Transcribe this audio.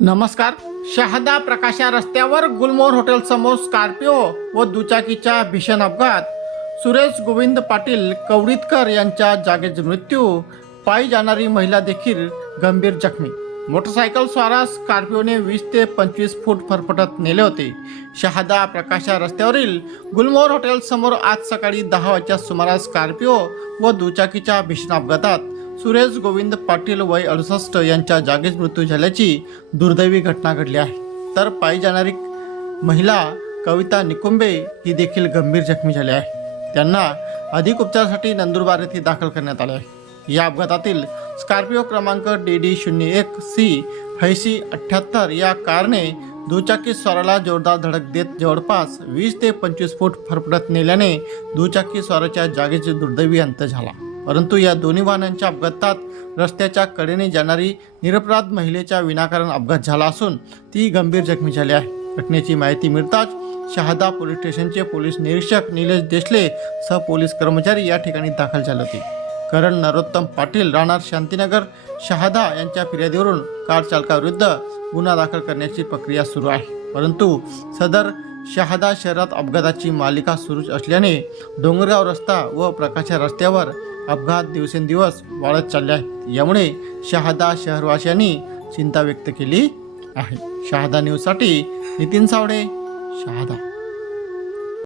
नमस्कार. शहादा प्रकाशा रस्त्यावर गुलमोहर हॉटेल समोर स्कॉर्पिओ व दुचाकीच्या भीषण अपघात. सुरेश गोविंद पाटील कवडीतकर यांच्या जागेच मृत्यू. पायी जाणारी महिला देखील गंभीर जखमी. मोटरसायकल स्वारा स्कॉर्पिओने वीस ते पंचवीस फूट फरफटत नेले होते. शहादा प्रकाशा रस्त्यावरील गुलमोहर हॉटेल समोर आज सकाळी दहा वाजच्या सुमारास स्कॉर्पिओ व दुचाकीच्या भीषण अपघातात सुरेश गोविंद पाटील वय अडुसष्ट यांच्या जागीच मृत्यू झाल्याची दुर्दैवी घटना घडली आहे. तर पायी जाणारी महिला कविता निकुंबे ही देखील गंभीर जखमी झाली आहे. त्यांना अधिक उपचारासाठी नंदुरबार येथे दाखल करण्यात आले आहे. या अपघातातील स्कॉर्पिओ क्रमांक डी डी शून्य एक सी ऐंशी अठ्ठ्याहत्तर या कारने दुचाकी स्वाराला जोरदार धडक देत जवळपास वीस ते पंचवीस फूट फरफडत नेल्याने दुचाकी स्वाराच्या जागेचे दुर्दैवी अंत झाला. परंतु या दोन्ही वाहनांच्या अपघातात रस्त्याच्या कडेने जाणारी निरपराध महिलेच्या विनाकारण अपघात झाला असून ती गंभीर जखमी झाली आहे. घटनेची माहिती मिळताच शहादा पोलीस स्टेशनचे पोलीस निरीक्षक निलेश देशले सह पोलीस कर्मचारी या ठिकाणी दाखल झाले होते. करण नरोत्तम पाटील राहणार शांतीनगर शहादा यांच्या फिर्यादीवरून कार चालकाविरुद्ध गुन्हा दाखल करण्याची प्रक्रिया सुरू आहे. परंतु सदर शहादा शहरात अपघाताची मालिका सुरूच असल्याने डोंगरगाव रस्ता व प्रकाशा रस्त्यावर अपघात दिवसेंदिवस वाढत चालले आहेत. यामुळे शहादा शहरवासियांनी चिंता व्यक्त केली आहे. शहादा न्यूजसाठी नितीन सावडे शहादा.